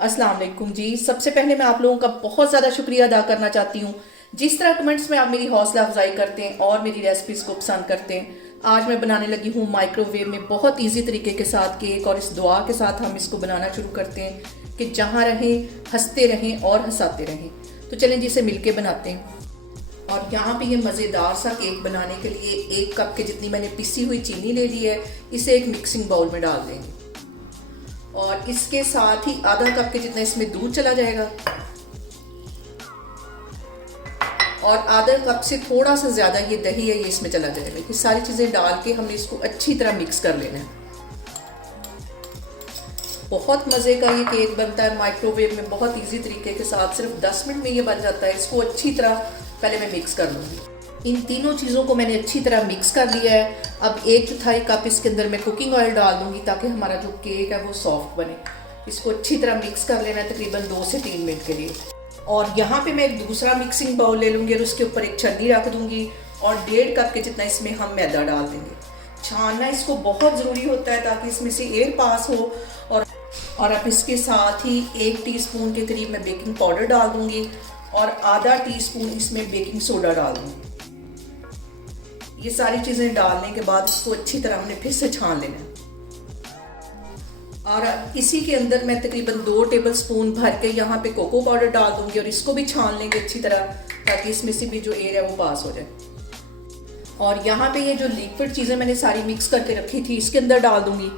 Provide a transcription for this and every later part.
अस्सलाम वालेकुम जी। सबसे पहले मैं आप लोगों का बहुत ज़्यादा शुक्रिया अदा करना चाहती हूँ। जिस तरह कमेंट्स में आप मेरी हौसला अफजाई करते हैं और मेरी रेसिपीज़ को पसंद करते हैं। आज मैं बनाने लगी हूँ माइक्रोवेव में बहुत इजी तरीके के साथ केक, और इस दुआ के साथ हम इसको बनाना शुरू करते हैं कि जहाँ रहें हंसते रहें और हंसाते रहें। तो चलें जी, इसे मिलके बनाते हैं। और यहाँ पे ये मज़ेदार सा केक बनाने के लिए 1 कप के जितनी मैंने पिसी हुई चीनी ले ली है, इसे एक मिक्सिंग बाउल में डाल देंगे। और इसके साथ ही आधा कप के जितना इसमें दूध चला जाएगा, और आधा कप से थोड़ा सा ज़्यादा ये दही है, ये इसमें चला जाएगा। ये सारी चीज़ें डाल के हमने इसको अच्छी तरह मिक्स कर लेना है। बहुत मज़े का ये केक बनता है माइक्रोवेव में, बहुत इजी तरीके के साथ, सिर्फ 10 मिनट में ये बन जाता है। इसको अच्छी तरह पहले मैं मिक्स कर लूँगी। इन तीनों चीज़ों को मैंने अच्छी तरह मिक्स कर लिया है। अब 1/4 कप इसके अंदर मैं कुकिंग ऑयल डाल दूँगी ताकि हमारा जो केक है वो सॉफ्ट बने। इसको अच्छी तरह मिक्स कर लेना है तकरीबन 2 से 3 मिनट के लिए। और यहाँ पे मैं एक दूसरा मिक्सिंग बाउल ले लूँगी और उसके ऊपर एक छन्नी रख दूँगी, और 1.5 कप के जितना इसमें हम मैदा डाल देंगे। छानना इसको बहुत ज़रूरी होता है ताकि इसमें से एयर पास हो। और अब इसके साथ ही 1 टीस्पून के करीब मैं बेकिंग पाउडर डाल दूँगी, और आधा टीस्पून इसमें बेकिंग सोडा डाल दूँगी। ये सारी चीज़ें डालने के बाद इसको अच्छी तरह हमने फिर से छान लेना है। और इसी के अंदर मैं तकरीबन 2 टेबलस्पून भर के यहाँ पे कोको पाउडर डाल दूँगी, और इसको भी छान लेंगे अच्छी तरह ताकि इसमें से भी जो एयर है वो पास हो जाए। और यहाँ पे ये जो लिक्विड चीज़ें मैंने सारी मिक्स करके रखी थी इसके अंदर डाल दूँगी,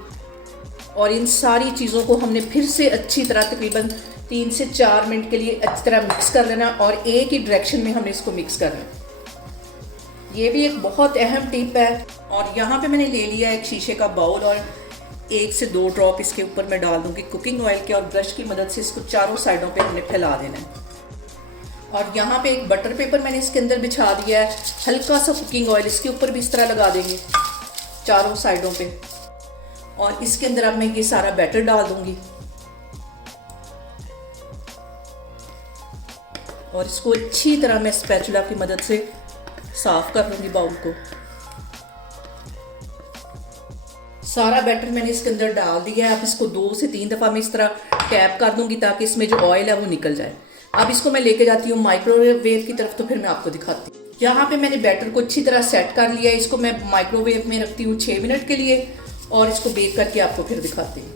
और इन सारी चीज़ों को हमने फिर से अच्छी तरह तकरीबन 3 से 4 मिनट के लिए अच्छी तरह मिक्स कर लेना, और एक ही डायरेक्शन में हमने इसको मिक्स करना है। ये भी एक बहुत अहम टिप है। और यहाँ पे मैंने ले लिया एक शीशे का बाउल, और 1 से 2 ड्रॉप इसके ऊपर मैं डाल दूँगी कुकिंग ऑयल के, और ब्रश की मदद से इसको चारों साइडों पे हमने फैला देना है। और यहाँ पे एक बटर पेपर मैंने इसके अंदर बिछा दिया है, हल्का सा कुकिंग ऑयल इसके ऊपर भी इस तरह लगा देंगे चारों साइडों पे। और इसके अंदर अब मैं ये सारा बैटर डाल दूँगी, और इसको अच्छी तरह मैं स्पैचुला की मदद से साफ कर लूँगी बाउल को। सारा बैटर मैंने इसके अंदर डाल दिया है। अब इसको 2 से 3 दफ़ा मैं इस तरह टैप कर दूंगी ताकि इसमें जो ऑयल है वो निकल जाए। अब इसको मैं लेके जाती हूँ माइक्रोवेव की तरफ, तो फिर मैं आपको दिखाती हूँ। यहाँ पे मैंने बैटर को अच्छी तरह सेट कर लिया है। इसको मैं माइक्रोवेव में रखती हूँ 6 मिनट के लिए, और इसको बेक करके आपको फिर दिखाती हूँ।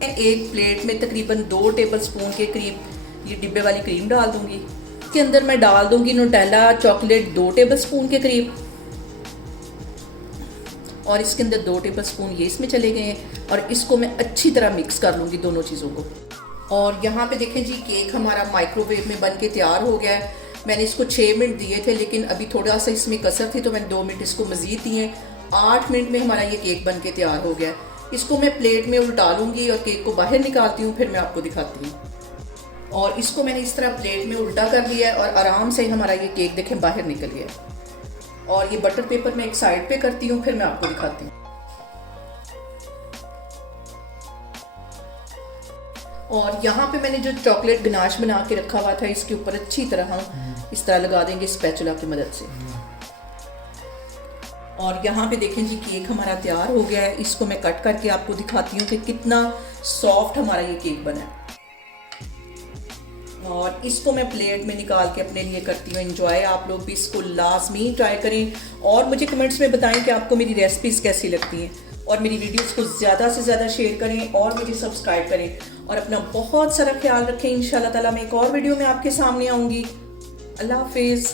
मैं एक प्लेट में तकरीबन 2 टेबलस्पून के करीब ये डिब्बे वाली क्रीम डाल दूँगी। इसके अंदर मैं डाल दूँगी न्यूटेला चॉकलेट 2 टेबलस्पून के करीब, और इसके अंदर 2 टेबलस्पून ये इसमें चले गए हैं। और इसको मैं अच्छी तरह मिक्स कर लूँगी दोनों चीज़ों को। और यहाँ पे देखें जी, केक हमारा माइक्रोवेव में बन के तैयार हो गया है। मैंने इसको 6 मिनट दिए थे, लेकिन अभी थोड़ा सा इसमें कसर थी तो मैंने 2 मिनट इसको मज़ीद दिए। 8 मिनट में हमारा ये केक बन के तैयार हो गया है। इसको मैं प्लेट में उल्टा लूँगी और केक को बाहर निकालती हूँ, फिर मैं आपको दिखाती हूँ। और इसको मैंने इस तरह प्लेट में उल्टा कर लिया है, और आराम से हमारा ये केक देखें बाहर निकल गया है। और ये बटर पेपर मैं एक साइड पे करती हूँ, फिर मैं आपको दिखाती हूँ। और यहाँ पे मैंने जो चॉकलेट गनाश बना के रखा हुआ था, इसके ऊपर अच्छी तरह हम इस तरह लगा देंगे स्पैचुला की मदद से। और यहाँ पे देखें जी, केक हमारा तैयार हो गया है। इसको मैं कट करके आपको दिखाती हूँ कि कितना सॉफ्ट हमारा ये केक बना है। और इसको मैं प्लेट में निकाल के अपने लिए करती हूँ एंजॉय। आप लोग भी इसको लाजमी ट्राई करें, और मुझे कमेंट्स में बताएं कि आपको मेरी रेसिपीज़ कैसी लगती हैं। और मेरी वीडियोस को ज़्यादा से ज़्यादा शेयर करें, और मुझे सब्सक्राइब करें, और अपना बहुत सारा ख्याल रखें। इंशाल्लाह ताला मैं एक और वीडियो में आपके सामने आऊँगी। अल्लाह हाफिज़।